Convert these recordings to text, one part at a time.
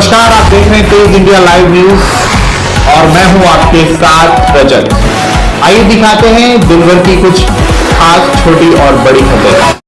नमस्कार, आप देख रहे हैं तेज इंडिया लाइव न्यूज और मैं हूं आपके साथ रजत। आइए दिखाते हैं दिन भर की कुछ खास छोटी और बड़ी खबरें।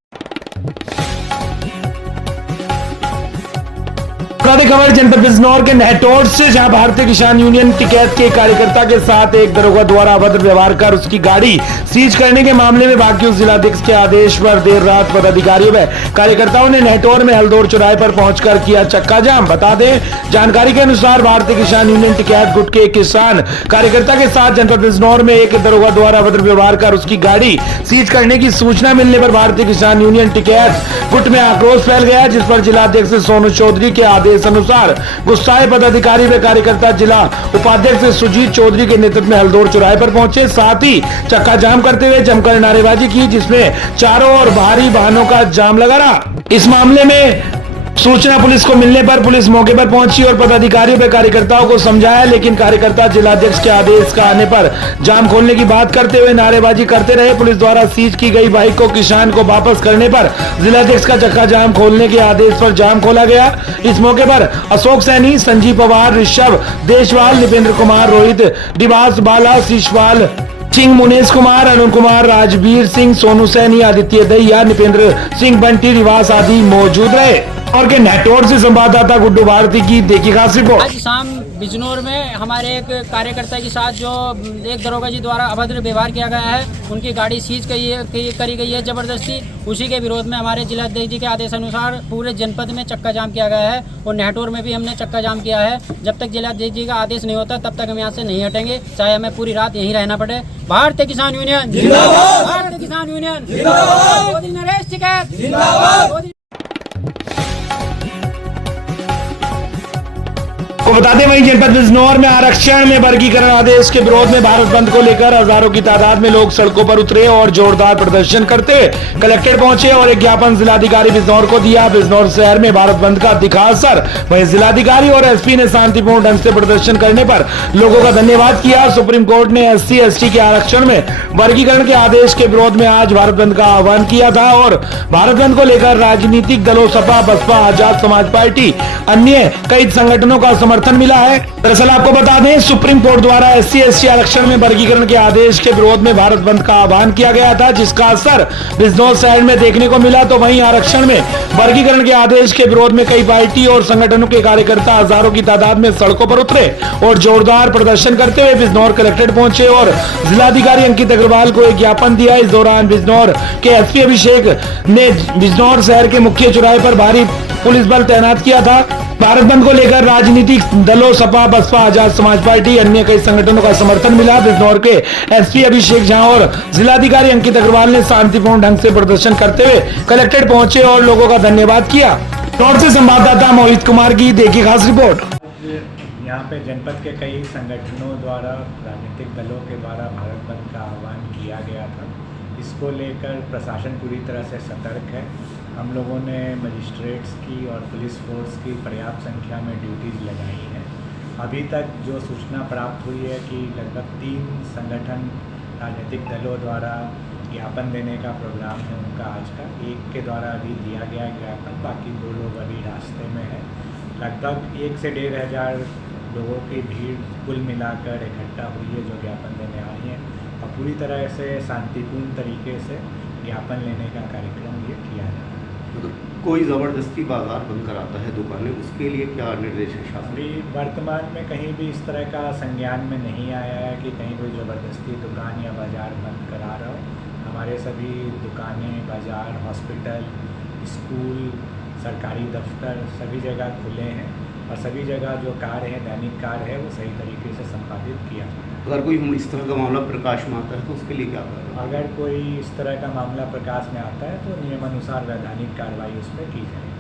खबर जनपद बिजनौर के नहटोर से, जहां भारतीय किसान यूनियन टिकैत के कार्यकर्ता के साथ एक दरोगा द्वारा अभद्र व्यवहार कर उसकी गाड़ी सीज करने के मामले में भाकियू जिलाध्यक्ष के आदेश पर देर रात पदाधिकारियों व कार्यकर्ताओं ने नहटोर में हल्दौर चौराहे पर पहुंचकर किया चक्का जाम। बता दें, जानकारी के अनुसार भारतीय किसान यूनियन टिकैत गुट के किसान कार्यकर्ता के साथ जनपद बिजनौर में एक दरोगा द्वारा अभद्र व्यवहार कर उसकी गाड़ी सीज करने की सूचना मिलने पर भारतीय किसान यूनियन टिकैत गुट में आक्रोश फैल गया, जिस पर जिलाध्यक्ष सोनू चौधरी के आदेश अनुसार गुस्साए पदाधिकारी व कार्यकर्ता जिला उपाध्यक्ष सुजीत चौधरी के नेतृत्व में हल्दौर चौराहे पर पहुंचे। साथ ही चक्का जाम करते हुए जमकर नारेबाजी की, जिसमें चारों ओर भारी वाहनों का जाम लगा रहा। इस मामले में सूचना पुलिस को मिलने पर पुलिस मौके पर पहुंची और पदाधिकारियों व कार्यकर्ताओं को समझाया, लेकिन कार्यकर्ता जिलाध्यक्ष के आदेश का आने पर जाम खोलने की बात करते हुए नारेबाजी करते रहे। पुलिस द्वारा सीज की गई बाइक को किसान को वापस करने पर जिलाध्यक्ष का चक्का जाम खोलने के आदेश पर जाम खोला गया। इस मौके पर अशोक सैनी, संजीव पवार, ऋषभ देशवाल, निपेंद्र कुमार, रोहित डिबास, बाला शिशवाल सिंह, मुनेश कुमार, अरुण कुमार, राजवीर सिंह, सोनू सैनी, आदित्य दहिया, निपेंद्र सिंह बंटी निवास आदि मौजूद रहे। और के नहटोर से संवाददाता गुड्डू भारती की देखी खास रिपोर्ट। आज शाम बिजनौर में हमारे एक कार्यकर्ता के साथ जो एक दरोगा जी द्वारा अभद्र व्यवहार किया गया है, उनकी गाड़ी सीज करी गई है जबरदस्ती। उसी के विरोध में हमारे जिलाध्यक्ष जी के आदेश अनुसार पूरे जनपद में चक्का जाम किया गया है और नहटोर में भी हमने चक्का जाम किया है। जब तक जिलाध्यक्ष जी का आदेश नहीं होता तब तक हम यहाँ से नहीं हटेंगे, चाहे हमें पूरी रात यहीं रहना पड़े। भारतीय किसान यूनियन जिंदाबाद, भारतीय किसान यूनियन जिंदाबाद, नरेश टिकैत जिंदाबाद। को बता दें, वहीं जनपद बिजनौर में आरक्षण में वर्गीकरण आदेश के विरोध में भारत बंद को लेकर हजारों की तादाद में लोग सड़कों पर उतरे और जोरदार प्रदर्शन करते कलेक्टेड पहुंचे और एक ज्ञापन जिलाधिकारी बिजनौर को दिया। बिजनौर शहर में भारत बंद का दिखा असर, वहीं जिलाधिकारी और एसपी ने शांतिपूर्ण ढंग से प्रदर्शन करने पर लोगों का धन्यवाद किया। सुप्रीम कोर्ट ने SC/ST के आरक्षण में वर्गीकरण के आदेश के विरोध में आज भारत बंद का आह्वान किया था और भारत बंद को लेकर राजनीतिक दलों सपा, बसपा, आजाद समाज पार्टी, अन्य कई संगठनों का समर्थन मिला है। दरअसल आपको बता दें, सुप्रीम कोर्ट द्वारा SC/ST आरक्षण में वर्गीकरण के आदेश के विरोध में भारत बंद का आह्वान किया गया था, जिसका असर बिजनौर शहर में देखने को मिला। तो वहीं आरक्षण में वर्गीकरण के आदेश के विरोध में कई पार्टी और संगठनों के कार्यकर्ता हजारों की तादाद में सड़कों पर उतरे और जोरदार प्रदर्शन करते हुए बिजनौर कलेक्ट्रेट पहुंचे और जिलाधिकारी अंकित अग्रवाल को एक ज्ञापन दिया। इस दौरान बिजनौर के SP अभिषेक ने बिजनौर शहर के मुख्य चौराहे पर भारी पुलिस बल तैनात किया था। भारत बंद को लेकर राजनीतिक दलों सपा, बसपा, आजाद समाज पार्टी, अन्य कई संगठनों का समर्थन मिला। बिजनौर के SP अभिषेक झा और जिलाधिकारी अंकित अग्रवाल ने शांतिपूर्ण ढंग से प्रदर्शन करते हुए कलेक्ट्रेट पहुंचे और लोगों का धन्यवाद किया। नॉर्थ से संवाददाता मोहित कुमार की देखी खास रिपोर्ट। यहाँ पे जनपद के कई संगठनों द्वारा, राजनीतिक दलों के द्वारा भारत बंद का आह्वान किया गया था। इसको लेकर प्रशासन पूरी तरह से सतर्क है। हम लोगों ने मजिस्ट्रेट्स की और पुलिस फोर्स की पर्याप्त संख्या में ड्यूटीज़ लगाई हैं। अभी तक जो सूचना प्राप्त हुई है कि लगभग 3 संगठन राजनीतिक दलों द्वारा ज्ञापन देने का प्रोग्राम है उनका आज का। एक के द्वारा अभी दिया गया ज्ञापन, बाकी 2 लोग अभी रास्ते में हैं। लगभग 1 से 1,500 लोगों की भीड़ कुल मिलाकर इकट्ठा हुई है जो ज्ञापन देने आई हैं और पूरी तरह से शांतिपूर्ण तरीके से ज्ञापन लेने का कार्यक्रम ये किया जा रहा है। कोई ज़बरदस्ती बाजार बंद कराता है दुकानें, उसके लिए क्या निर्देश है शासन? अभी वर्तमान में कहीं भी इस तरह का संज्ञान में नहीं आया है कि कहीं कोई ज़बरदस्ती दुकान या बाज़ार बंद करा रहा हो। हमारे सभी दुकानें, बाज़ार, हॉस्पिटल, स्कूल, सरकारी दफ्तर सभी जगह खुले हैं और सभी जगह जो कार्य है, दैनिक कार्य है, वो सही तरीके से संपादित किया जाए। अगर कोई इस तरह का मामला प्रकाश में आता है तो उसके लिए क्या करें? अगर कोई इस तरह का मामला प्रकाश में आता है तो नियमानुसार वैधानिक कार्रवाई उस पर की जाएगी।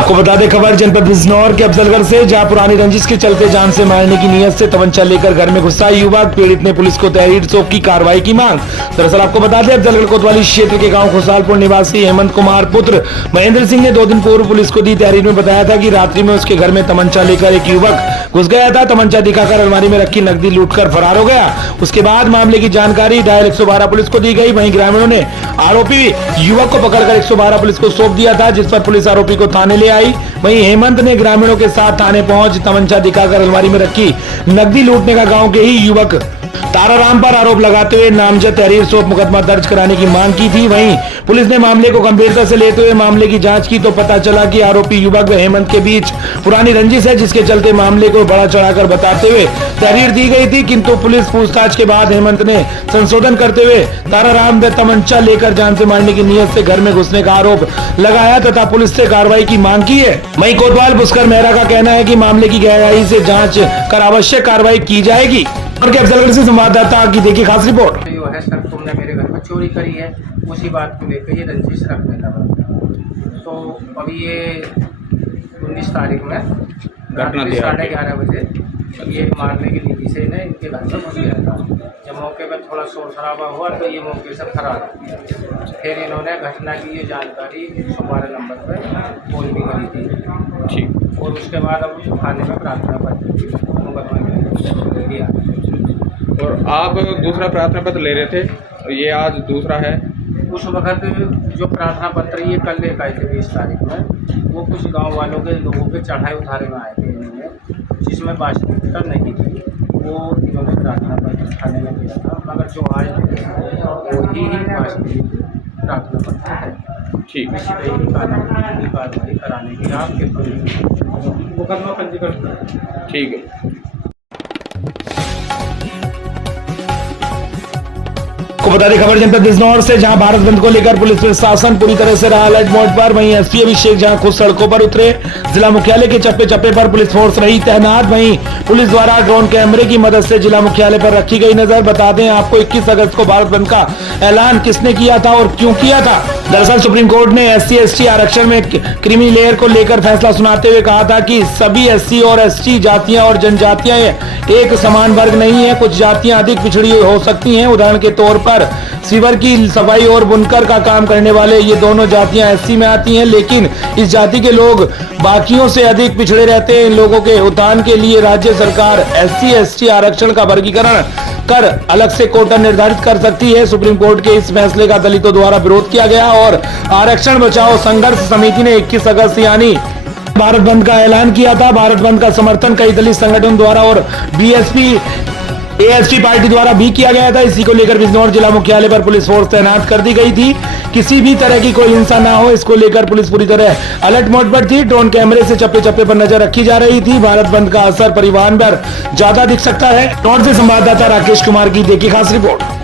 आपको बता दें, खबर जनपद बिजनौर के अफजलगढ़ से, जहां पुरानी रंजिश के चलते जान से मारने की नीयत से तमंचा लेकर घर में घुसा युवक, पीड़ित ने पुलिस को तहरीर सौंप की कार्रवाई की मांग। दरअसल आपको बता दें, अफजलगढ़ कोतवाली क्षेत्र के गांव खुशहालपुर निवासी हेमंत कुमार पुत्र महेंद्र सिंह ने 2 दिन पूर्व पुलिस को दी तहरीर में बताया था कि रात्रि में उसके घर में तमंचा लेकर एक युवक घुस गया था। तमंचा दिखाकर अलमारी में रखी नकदी लूटकर फरार हो गया। उसके बाद मामले की जानकारी डायल 112 पुलिस को दी गई। वहीं ग्रामीणों ने आरोपी युवक को पकड़कर 112 पुलिस को सौंप दिया था, जिस पर पुलिस आरोपी को थाने ले आई। वहीं हेमंत ने ग्रामीणों के साथ थाने पहुंच तमंचा दिखाकर अलमारी में रखी नकदी लूटने का गांव के ही युवक ताराराम पर आरोप लगाते हुए नामजद तहरीर सौंप मुकदमा दर्ज कराने की मांग की थी। वहीं पुलिस ने मामले को गंभीरता से लेते हुए मामले की जांच की तो पता चला कि आरोपी युवक व हेमंत के बीच पुरानी रंजिश है, जिसके चलते मामले को बड़ा चढ़ाकर बताते हुए तहरीर दी गई थी। किंतु पुलिस पूछताछ के बाद हेमंत ने संशोधन करते हुए ताराराम व तमंचा लेकर जान से मारने की नीयत से घर में घुसने का आरोप लगाया तथा पुलिस से कार्रवाई की मांग की है। वहीं कोतवाल पुष्कर मेहरा का कहना है कि मामले की गहराई से जांच कर आवश्यक कार्रवाई की जाएगी। और अफजलगढ़ से संवाददाता की देखिए खास रिपोर्ट। जो है सर, तुमने मेरे घर में चोरी करी है, उसी बात को लेकर ये रंजिश रखने लगा। तो अभी ये 19 तारीख में घटना 11:30 बजे ये मारने की नीति से इन्हें इनके घर में घुस गया था। जब मौके पर थोड़ा शोर शराबा हुआ तो ये मौके से फरार हो गया। फिर इन्होंने घटना की ये जानकारी 112 नंबर पर फोन भी करी थी। ठीक। और उसके बाद अब थाने में प्रार्थना पत्र मुकदमा दिया। और आप दूसरा प्रार्थना पत्र ले रहे थे, ये आज दूसरा है। उस वक्त जो प्रार्थना पत्र ये कल लेकर आए थे 20 तारीख में, वो कुछ गांव वालों के लोगों के चढ़ाई उतारे में आए थे इन्होंने, जिसमें वास्तविकता नहीं थी। वो इन्होंने प्रार्थना पत्र थाने में दिया था, मगर जो आज वही ही वास्तविक प्रार्थना पत्र है। ठीक। इसी पर ही कार्रवाई कराने की आपके मुकदमा पंजीकरण। ठीक है। को बता दें खबर जनपद बिजनौर से, जहां भारत बंद को लेकर पुलिस प्रशासन पूरी तरह से रहा अलर्ट मोड पर। वहीं एसपी अभिषेक जहां खुद सड़कों पर उतरे, जिला मुख्यालय के चप्पे चप्पे पर पुलिस फोर्स रही तैनात। वहीं पुलिस द्वारा ड्रोन कैमरे की मदद से जिला मुख्यालय पर रखी गई नजर। बता दें आपको 21 अगस्त को भारत बंद का ऐलान किसने किया था और क्यों किया था। दरअसल सुप्रीम कोर्ट ने SC/ST आरक्षण में क्रीमी लेयर को लेकर फैसला सुनाते हुए कहा था कि सभी SC और ST जातियां और जनजातियां एक समान वर्ग नहीं है। कुछ जातियां अधिक पिछड़ी हो सकती हैं। उदाहरण के तौर पर सीवर की सफाई और बुनकर का काम करने वाले ये दोनों जातियां SC में आती हैं, लेकिन इस जाति के लोग बाकियों से अधिक पिछड़े रहते हैं। इन लोगों के उत्थान के लिए राज्य सरकार SC/ST आरक्षण का वर्गीकरण कर अलग से कोटा निर्धारित कर सकती है। सुप्रीम कोर्ट के इस फैसले का दलितों द्वारा विरोध किया गया और आरक्षण बचाओ संघर्ष समिति ने 21 अगस्त यानी भारत बंद का ऐलान किया था। भारत बंद का समर्थन कई दलित संगठन द्वारा और BSP ASP पार्टी द्वारा भी किया गया था। इसी को लेकर बिजनौर जिला मुख्यालय पर पुलिस फोर्स तैनात कर दी गई थी। किसी भी तरह की कोई हिंसा ना हो, इसको लेकर पुलिस पूरी तरह अलर्ट मोड पर थी। ड्रोन कैमरे से चप्पे चप्पे पर नजर रखी जा रही थी। भारत बंद का असर परिवहन पर ज्यादा दिख सकता है। बिजनौर से संवाददाता राकेश कुमार की देखिए खास रिपोर्ट।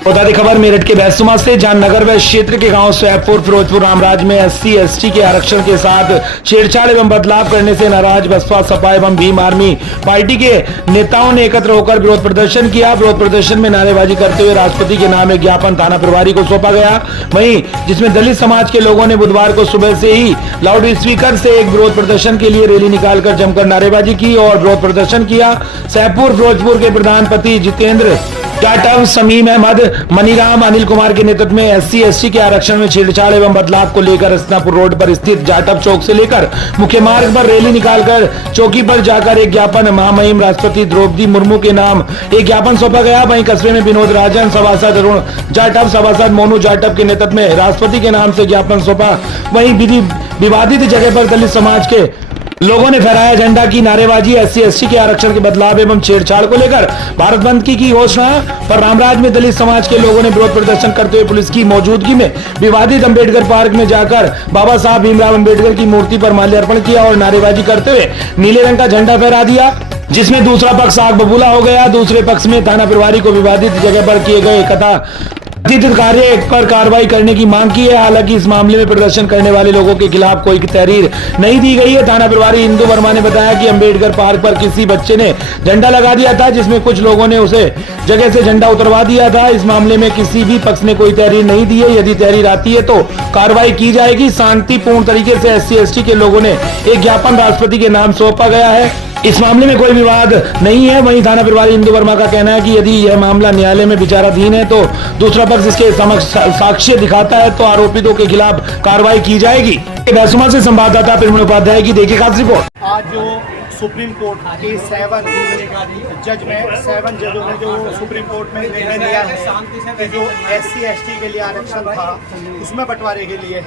बता दें खबर मेरठ के बैसुमा से, जहां नगर व क्षेत्र के गांव सैफपुर फिरोजपुर रामराज में SC/ST के आरक्षण के साथ छेड़छाड़ एवं बदलाव करने से नाराज बसपा सपा एवं भीम आर्मी पार्टी के नेताओं ने एकत्र होकर विरोध प्रदर्शन किया। विरोध प्रदर्शन में नारेबाजी करते हुए राष्ट्रपति के नाम एक ज्ञापन थाना प्रभारी को सौंपा गया। वहीं जिसमें दलित समाज के लोगों ने बुधवार को सुबह से ही लाउड स्पीकर से एक विरोध प्रदर्शन के लिए रैली निकालकर जमकर नारेबाजी की और विरोध प्रदर्शन किया। सैफपुर फिरोजपुर के प्रधानपति जितेंद्र जाटव, समीम अहमद, मनीराम, अनिल कुमार के नेतृत्व में SC/ST के आरक्षण में छेड़छाड़ एवं बदलाव को लेकर हसनापुर रोड पर स्थित जाटव चौक से लेकर मुख्य मार्ग पर रैली निकालकर चौकी पर जाकर एक ज्ञापन महामहिम राष्ट्रपति द्रौपदी मुर्मू के नाम एक ज्ञापन सौंपा गया। वहीं कस्बे में विनोद राजन, सभासद अरुण जाटव, सभासद मोनू जाटव के नेतृत्व में राष्ट्रपति के नाम से ज्ञापन सौंपा। वहीं विवादित जगह पर दलित समाज के लोगों ने फहराया झंडा की नारेबाजी। SC/ST के आरक्षण के बदलाव एवं छेड़छाड़ को लेकर भारत बंद की घोषणा पर रामराज में दलित समाज के लोगों ने विरोध प्रदर्शन करते हुए पुलिस की मौजूदगी में विवादित अंबेडकर पार्क में जाकर बाबा साहब भीमराव अंबेडकर की मूर्ति पर माल्यार्पण किया और नारेबाजी करते हुए नीले रंग का झंडा फहरा दिया, जिसमें दूसरा पक्ष आग बबूला हो गया। दूसरे पक्ष में थाना प्रभारी को विवादित जगह पर किए गए कार्य पर कार्रवाई करने की मांग की है। हालांकि इस मामले में प्रदर्शन करने वाले लोगों के खिलाफ कोई तहरीर नहीं दी गई है। थाना प्रभारी इंदु वर्मा ने बताया कि अंबेडकर पार्क पर किसी बच्चे ने झंडा लगा दिया था, जिसमें कुछ लोगों ने उसे जगह से झंडा उतरवा दिया था। इस मामले में किसी भी पक्ष ने कोई तहरीर नहीं दी है। यदि तहरीर आती है तो कार्रवाई की जाएगी। शांतिपूर्ण तरीके से SC/ST के लोगों ने एक ज्ञापन राष्ट्रपति के नाम सौंपा गया है। इस मामले में कोई विवाद नहीं है। वहीं थाना प्रभारी इंदु वर्मा का कहना है कि यदि यह मामला न्यायालय में विचाराधीन है तो दूसरा पक्ष इसके समक्ष साक्ष्य दिखाता है तो आरोपितों के खिलाफ कार्रवाई की जाएगी। बैसुमा से संवाददाता प्रवीण उपाध्याय की देखिए खास रिपोर्ट। आज जो सुप्रीम कोर्ट के 7 जजों ने जो सुप्रीम कोर्ट में निर्णय लिया है कि जो SC ST के लिए आरक्षण था उसमें बंटवारे के लिए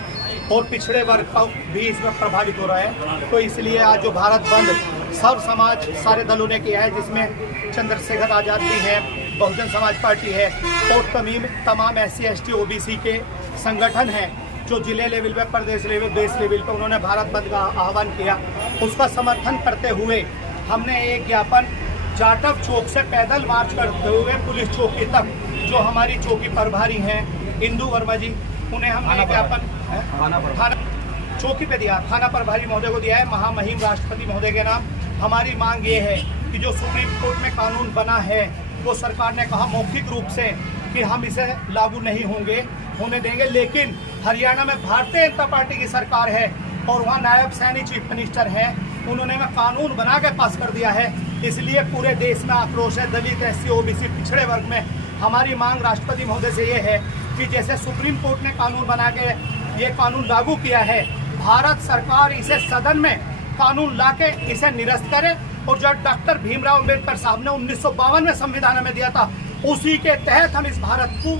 और पिछड़े वर्ग का भी इसमें प्रभावित हो रहा है, तो इसलिए आज जो भारत बंद सर्व समाज सारे दलों ने किया है, जिसमें चंद्रशेखर आज़ाद भी है, बहुजन समाज पार्टी है और तमाम SC ST OBC के संगठन हैं जो जिले लेवल पे, प्रदेश लेवल, देश लेवल पे उन्होंने भारत बंद का आह्वान किया। उसका समर्थन करते हुए हमने एक ज्ञापन जाटव चौक से पैदल मार्च करते हुए पुलिस चौकी तक, जो हमारी चौकी प्रभारी हैं इंदु वर्मा जी, उन्हें हमने ज्ञापन थाना चौकी पे दिया, थाना प्रभारी महोदय को दिया है, महामहिम राष्ट्रपति महोदय के नाम। हमारी मांग ये है कि जो सुप्रीम कोर्ट में कानून बना है वो सरकार ने कहा मौखिक रूप से कि हम इसे लागू नहीं होने देंगे, लेकिन हरियाणा में भारतीय जनता पार्टी की सरकार है और वहाँ नायब सैनी चीफ मिनिस्टर हैं, उन्होंने कानून बना के पास कर दिया है, इसलिए पूरे देश में आक्रोश है। दलित SC OBC पिछड़े वर्ग में हमारी मांग राष्ट्रपति महोदय से ये है कि जैसे सुप्रीम कोर्ट ने कानून बना के ये कानून लागू किया है, भारत सरकार इसे सदन में कानून लाके इसे निरस्त करे और जो डॉक्टर भीमराव अम्बेडकर साहब ने 1952 में संविधान में दिया था उसी के तहत हम इस भारत को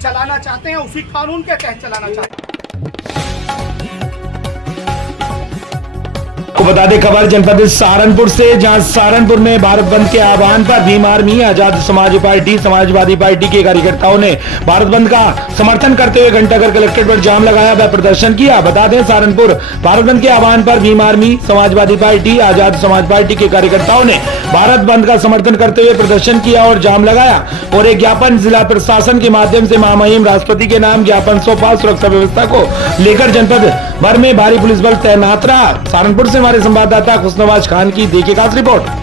चलाना चाहते हैं, उसी कानून के तहत चलाना चाहते हैं। को बता दें खबर जनपद सहारनपुर से, जहां सहारनपुर में भारत बंद के आह्वान पर Bhim army, Azad Samaj party, Samajwadi party के कार्यकर्ताओं ने भारत बंद का समर्थन करते हुए घंटाघर कलेक्ट्रेट पर जाम लगाया व प्रदर्शन किया। बता दें सहारनपुर भारत बंद के आह्वान पर Bhim army, Samajwadi party, Azad Samaj party के कार्यकर्ताओं ने भारत बंद का समर्थन करते हुए प्रदर्शन किया और जाम लगाया और एक ज्ञापन जिला प्रशासन के माध्यम से महामहिम राष्ट्रपति के नाम ज्ञापन सौंपा। सुरक्षा व्यवस्था को लेकर जनपद भर में भारी पुलिस बल तैनात रहा। सहारनपुर से हमारे संवाददाता खुशनवाज खान की देखिए खास रिपोर्ट।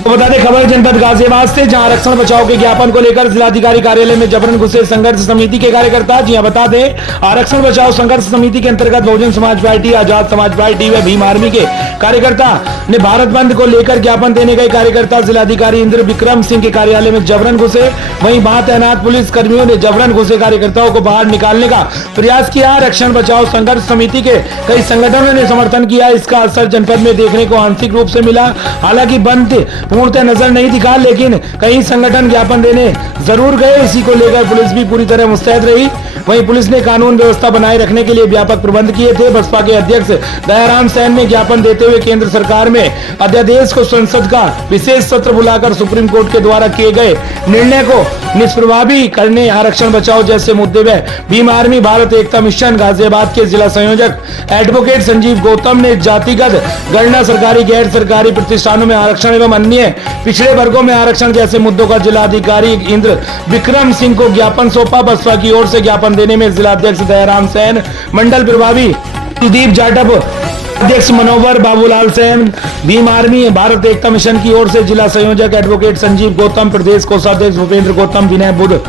बता दें खबर जनपद गाजियाबाद से, जहां आरक्षण बचाओ के ज्ञापन को लेकर जिलाधिकारी कार्यालय में जबरन घुसे संघर्ष समिति के कार्यकर्ता। जी हां, बता दें आरक्षण बचाओ संघर्ष समिति के अंतर्गत बहुजन समाज पार्टी, आजाद समाज पार्टी व भीम आर्मी के कार्यकर्ता ने भारत बंद को लेकर ज्ञापन देने गए कार्यकर्ता जिलाधिकारी इंद्र विक्रम सिंह के कार्यालय में जबरन घुसे। वहीं वहां तैनात पुलिस कर्मियों ने जबरन घुसे कार्यकर्ताओं को बाहर निकालने का प्रयास किया। आरक्षण बचाओ संघर्ष समिति के कई संगठनों ने समर्थन किया। इसका असर जनपद में देखने को आंशिक रूप से मिला। हालांकि बंद पूर्णतः नजर नहीं दिखा, लेकिन कई संगठन ज्ञापन देने जरूर गए। इसी को लेकर पुलिस भी पूरी तरह मुस्तैद रही। वहीं पुलिस ने कानून व्यवस्था बनाए रखने के लिए व्यापक प्रबंध किए थे। बसपा के अध्यक्ष दयाराम सैन ने ज्ञापन देते हुए केंद्र सरकार में अध्यादेश को संसद का विशेष सत्र बुलाकर सुप्रीम कोर्ट के द्वारा किए गए निर्णय को निष्प्रभावी करने, आरक्षण बचाओ जैसे मुद्दे में भीम आर्मी भारत एकता मिशन गाजियाबाद के जिला संयोजक एडवोकेट संजीव गौतम ने जातिगत गणना, सरकारी गैर सरकारी प्रतिष्ठानों में आरक्षण एवं अन्य पिछड़े वर्गों में आरक्षण जैसे मुद्दों का जिलाधिकारी इंद्र विक्रम सिंह को ज्ञापन सौंपा। बसपा की ओर से ज्ञापन देने में जिला अध्यक्ष दयाराम सैन, मंडल प्रभारी कुलदीप जाटव, अध्यक्ष मनोहर बाबूलाल सैन, भीम आर्मी भारत एकता मिशन की ओर से जिला संयोजक एडवोकेट संजीव गौतम, प्रदेश कोषाध्यक्ष भूपेंद्र गौतम, विनय बुद्ध,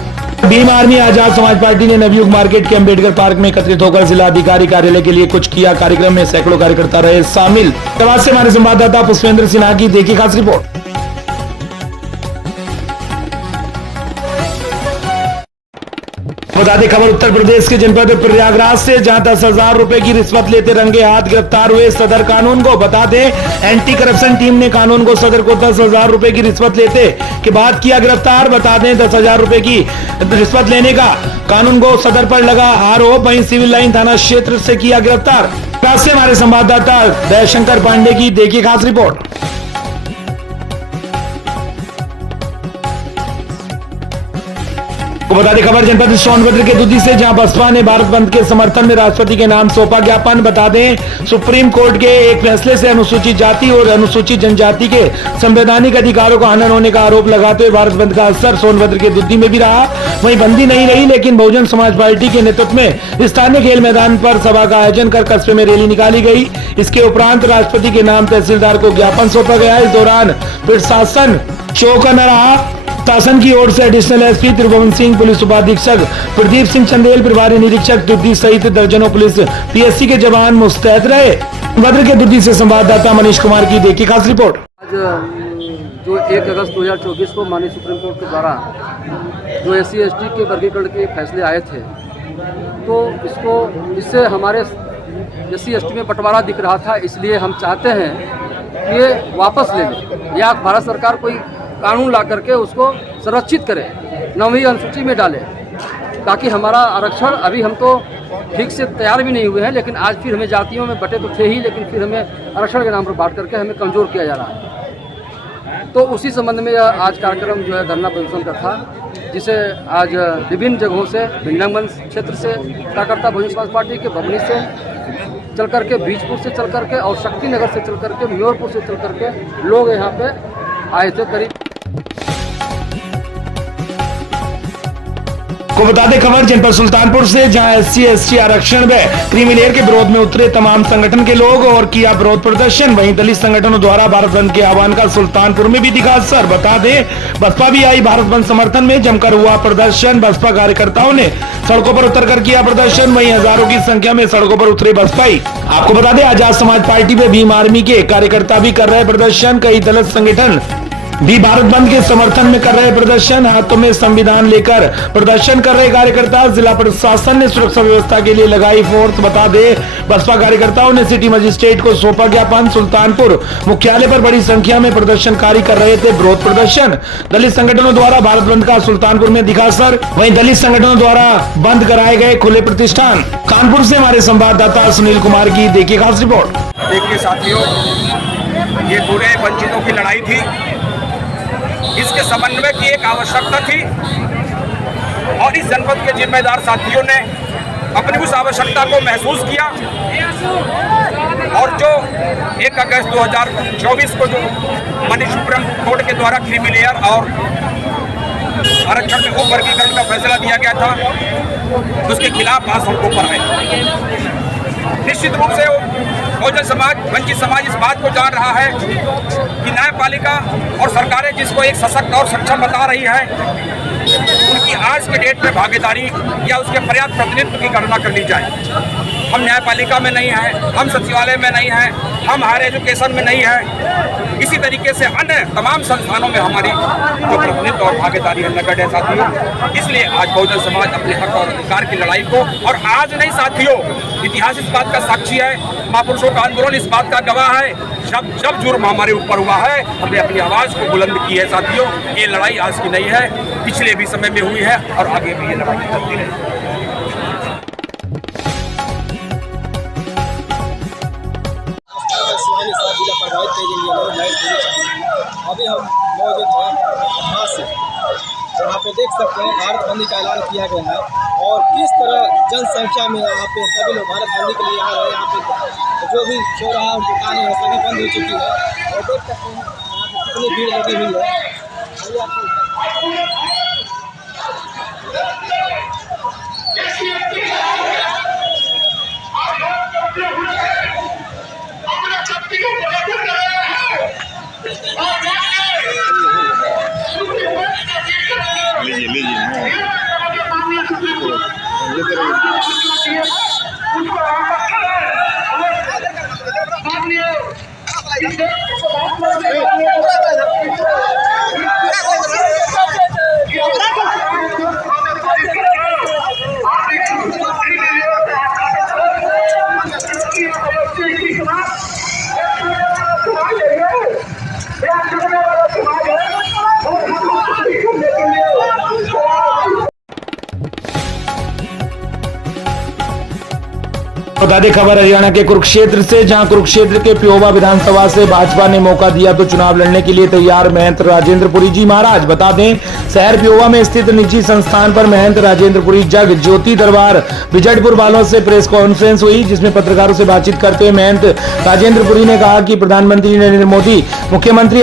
भीम आर्मी आजाद समाज पार्टी ने नवयुग मार्केट के अंबेडकर पार्क में एकत्रित होकर जिला अधिकारी कार्यालय के लिए कुछ किया। कार्यक्रम में सैकड़ों कार्यकर्ता रहे शामिल। प्रवास से हमारे संवाददाता पुष्पेंद्र सिन्हा की देखिए खास रिपोर्ट। बता दें खबर उत्तर प्रदेश के जनपद प्रयागराज से, जहां 10,000 रुपए की रिश्वत लेते रंगे हाथ गिरफ्तार हुए सदर कानून को। बता दें एंटी करप्शन टीम ने कानून को सदर को 10,000 रुपए की रिश्वत लेते के बाद किया गिरफ्तार। बता दें 10,000 रुपए की रिश्वत लेने का कानून को सदर पर लगा आरोप, वहीं सिविल लाइन थाना क्षेत्र से किया गिरफ्तार। से हमारे संवाददाता दयाशंकर पांडे की देखिए खास रिपोर्ट। बता दें खबर जनपद सोनभद्र के दुधी से, जहां बसपा ने भारत बंद के समर्थन में राष्ट्रपति के नाम सौंपा ज्ञापन। बता दें सुप्रीम कोर्ट के एक फैसले से अनुसूचित जाति और अनुसूचित जनजाति के संवैधानिक अधिकारों का हनन होने का आरोप लगाते हुए भारत बंद का असर सोनभद्र के दुधी में भी रहा। वहीं बंदी नहीं रही, लेकिन बहुजन समाज पार्टी के नेतृत्व में स्थानीय खेल मैदान पर सभा का आयोजन कर कस्बे में रैली निकाली गई। इसके उपरांत राष्ट्रपति के नाम तहसीलदार को ज्ञापन सौंपा गया। इस दौरान प्रशासन चौकनरा शासन की ओर से एडिशनल एसपी त्रिभुवन सिंह, पुलिस उपाधीक्षक प्रदीप सिंह चंदेल, प्रभारी निरीक्षक दुद्दी सहित दर्जनों पुलिस पीएससी के जवान मुस्तैद रहे। सोनभद्र के दुद्दी से संवाददाता मनीष कुमार की देखी खास रिपोर्ट। आज जो 1 अगस्त 2024 को माननीय सुप्रीम कोर्ट के द्वारा जो SC/ST के वर्गीकरण के फैसले आए थे, तो इससे हमारे SC/ST में बंटवारा दिख रहा था, इसलिए हम चाहते हैं कि ये वापस ले लें या भारत सरकार कोई कानून ला करके उसको संरक्षित करे, 9वीं अनुसूची में डाले, ताकि हमारा आरक्षण अभी हम तो ठीक से तैयार भी नहीं हुए हैं, लेकिन आज फिर हमें जातियों में बटे तो थे ही, लेकिन फिर हमें आरक्षण के नाम पर बांट करके हमें कमज़ोर किया जा रहा है। तो उसी संबंध में आज कार्यक्रम जो है धरना प्रदर्शन का था, जिसे आज विभिन्न जगहों से, भिंडंगमंच क्षेत्र से कार्यकर्ता बहुजन समाज पार्टी के बबनी से चल करके, बीजपुर से चल करके और शक्तिनगर से चल करके, म्योरपुर से चल करके लोग यहाँ पे आए थे। करीब को बता दें खबर जनपद सुल्तानपुर से, जहां SC/ST आरक्षण व क्रीमी लेयर के विरोध में उतरे तमाम संगठन के लोग और किया विरोध प्रदर्शन। वहीं दलित संगठनों द्वारा भारत बंद के आह्वान का सुल्तानपुर में भी दिखा असर। बता दें बसपा भी आई भारत बंद समर्थन में, जमकर हुआ प्रदर्शन। बसपा कार्यकर्ताओं ने सड़कों पर उतरकर किया प्रदर्शन, वहीं हजारों की संख्या में सड़कों पर उतरे बसपाई। आपको बता दें आजाद समाज पार्टी व भीम आर्मी के कार्यकर्ता भी कर रहे प्रदर्शन। कई दलित संगठन भी भारत बंद के समर्थन में कर रहे प्रदर्शन। हाथों में संविधान लेकर प्रदर्शन कर रहे कार्यकर्ता। जिला प्रशासन ने सुरक्षा व्यवस्था के लिए लगाई फोर्स। बता दे बसपा कार्यकर्ताओं ने सिटी मजिस्ट्रेट को सौंपा ज्ञापन। सुल्तानपुर मुख्यालय पर बड़ी संख्या में प्रदर्शनकारी कर रहे थे विरोध प्रदर्शन। दलित संगठनों द्वारा भारत बंद का सुल्तानपुर में दिखा असर। वहीं दलित संगठनों द्वारा बंद कराए गए खुले प्रतिष्ठान। कानपुर से हमारे संवाददाता सुनील कुमार की देखिए खास रिपोर्ट। देखिए साथियों, ये पूरे वंचितों की लड़ाई थी, इसके समन्वय की एक आवश्यकता थी और इस जनपद के जिम्मेदार साथियों ने अपनी उस आवश्यकता को महसूस किया और जो 1 अगस्त 2024 को जो माननीय सुप्रीम कोर्ट के द्वारा क्रीमी लेयर और आरक्षण में उप वर्गीकरण का फैसला दिया गया था, उसके खिलाफ आज सड़कों पर है। निश्चित रूप से बहुजन समाज, वंचित समाज इस बात को जान रहा है कि न्यायपालिका और सरकारें जिसको एक सशक्त और सक्षम बता रही है, उनकी आज के डेट में भागीदारी या उसके पर्याप्त प्रतिनिधित्व की गणना कर ली जाए। हम न्यायपालिका में नहीं हैं, हम सचिवालय में नहीं हैं, हम हायर एजुकेशन में नहीं है, इसी तरीके से अन्य तमाम संस्थानों में हमारी जो प्रतिनिधित्व और भागीदारी है नगण्य है साथियों। इसलिए आज बहुजन समाज अपने हक और अधिकार की लड़ाई को, और आज नहीं साथियों, इतिहास इस बात का साक्षी है, महापुरुषों का आंदोलन इस बात का गवाह है, जब जुर्म हमारे ऊपर हुआ है हमने अपनी आवाज़ को बुलंद की है साथियों। ये लड़ाई आज की नहीं है, पिछले भी समय में हुई है और आगे भी ये लड़ाई चलती रहेगी। अभी हम मौजूद हैं यहाँ से, यहाँ पे देख सकते हैं भारत बंदी का ऐलान किया गया है और किस तरह जनसंख्या में यहाँ पे सभी लोग भारत बंदी के लिए आ रहे हैं। यहाँ पे जो भी चौराहा और दुकानें हैं सभी बंद हो चुकी है और देख सकते हैं यहाँ पे कितनी भीड़ लगी हुई है। बता दें खबर हरियाणा के कुरुक्षेत्र से, जहां कुरुक्षेत्र के प्योवा विधानसभा से भाजपा ने मौका दिया तो चुनाव लड़ने के लिए तैयार महंत राजेंद्रपुरी जी महाराज। बता दें शहर प्योवा में स्थित निजी संस्थान पर महंत राजेंद्रपुरी जग ज्योति दरबार बिजटपुर वालों से प्रेस कॉन्फ्रेंस हुई, जिसमें पत्रकारों से बातचीत करते हुए महंत राजेंद्रपुरी ने कहा कि प्रधानमंत्री नरेंद्र मोदी, मुख्यमंत्री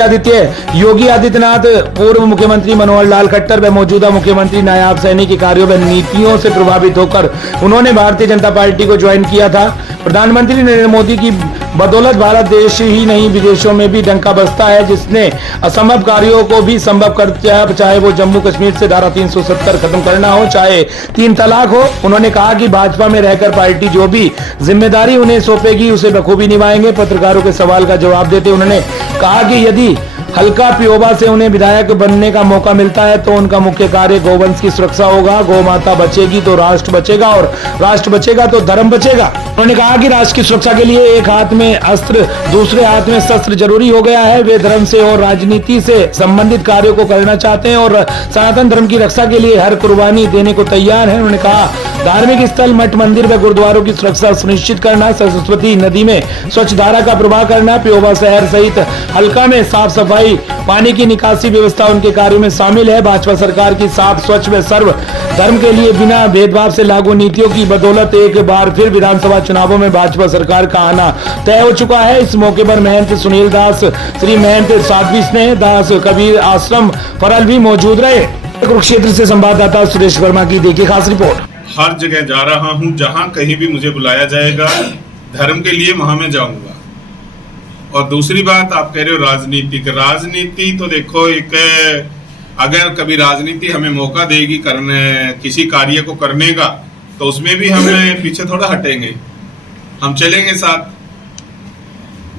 योगी आदित्यनाथ, पूर्व मुख्यमंत्री मनोहर लाल खट्टर व मौजूदा मुख्यमंत्री नायाब सैनी के कार्यों व नीतियों से प्रभावित होकर उन्होंने भारतीय जनता पार्टी को ज्वाइन किया था। प्रधानमंत्री नरेंद्र मोदी की बदौलत भारत देश ही नहीं विदेशों में भी डंका बजता है, जिसने असंभव कार्यों को भी संभव कर दिया, चाहे वो जम्मू कश्मीर से धारा 370 खत्म करना हो, चाहे 3 तलाक हो। उन्होंने कहा कि भाजपा में रहकर पार्टी जो भी जिम्मेदारी उन्हें सौंपेगी उसे बखूबी निभाएंगे। पत्रकारों के सवाल का जवाब देते उन्होंने कहा कि यदि हल्का पियोबा से उन्हें विधायक बनने का मौका मिलता है तो उनका मुख्य कार्य गौवंश की सुरक्षा होगा। गौ माता बचेगी तो राष्ट्र बचेगा और राष्ट्र बचेगा तो धर्म बचेगा। उन्होंने कहा कि राष्ट्र की सुरक्षा के लिए एक हाथ में अस्त्र दूसरे हाथ में शस्त्र जरूरी हो गया है। वे धर्म से और राजनीति से संबंधित कार्यों को करना चाहते हैं और सनातन धर्म की रक्षा के लिए हर कुर्बानी देने को तैयार है। उन्होंने कहा धार्मिक स्थल, मठ मंदिर व गुरुद्वारों की सुरक्षा सुनिश्चित करना, सरस्वती नदी में स्वच्छ धारा का प्रवाह करना, पियोबा शहर सहित हल्का में साफ सफाई, पानी की निकासी व्यवस्था उनके कार्यों में शामिल है। भाजपा सरकार की साफ, स्वच्छ व सर्व धर्म के लिए बिना भेदभाव से लागू नीतियों की बदौलत एक बार फिर विधानसभा चुनावों में भाजपा सरकार का आना तय हो चुका है। इस मौके पर महंत सुनील दास, श्री महंत साध्वी स्नेह दास, कबीर आश्रम फरल भी मौजूद रहे। कुरुक्षेत्र से संवाददाता सुरेश वर्मा की देखिए खास रिपोर्ट। हर जगह जा रहा हूं, जहां कहीं भी मुझे बुलाया जाएगा धर्म के लिए वहां मैं जाऊंगा। और दूसरी बात, आप कह रहे हो राजनीति तो देखो, एक अगर कभी राजनीति हमें मौका देगी करने किसी कार्य को करने का, तो उसमें भी हम पीछे थोड़ा हटेंगे, हम चलेंगे साथ,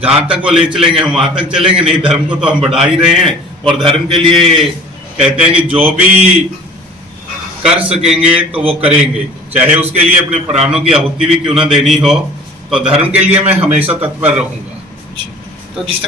जहां तक वो ले चलेंगे हम वहां तक चलेंगे। नहीं, धर्म को तो हम बढ़ा ही रहे हैं और धर्म के लिए कहते हैं कि जो भी कर सकेंगे तो वो करेंगे, चाहे उसके लिए अपने प्राणों की आहुति भी क्यों ना देनी हो। तो धर्म के लिए मैं हमेशा तत्पर रहूंगा। तो जिस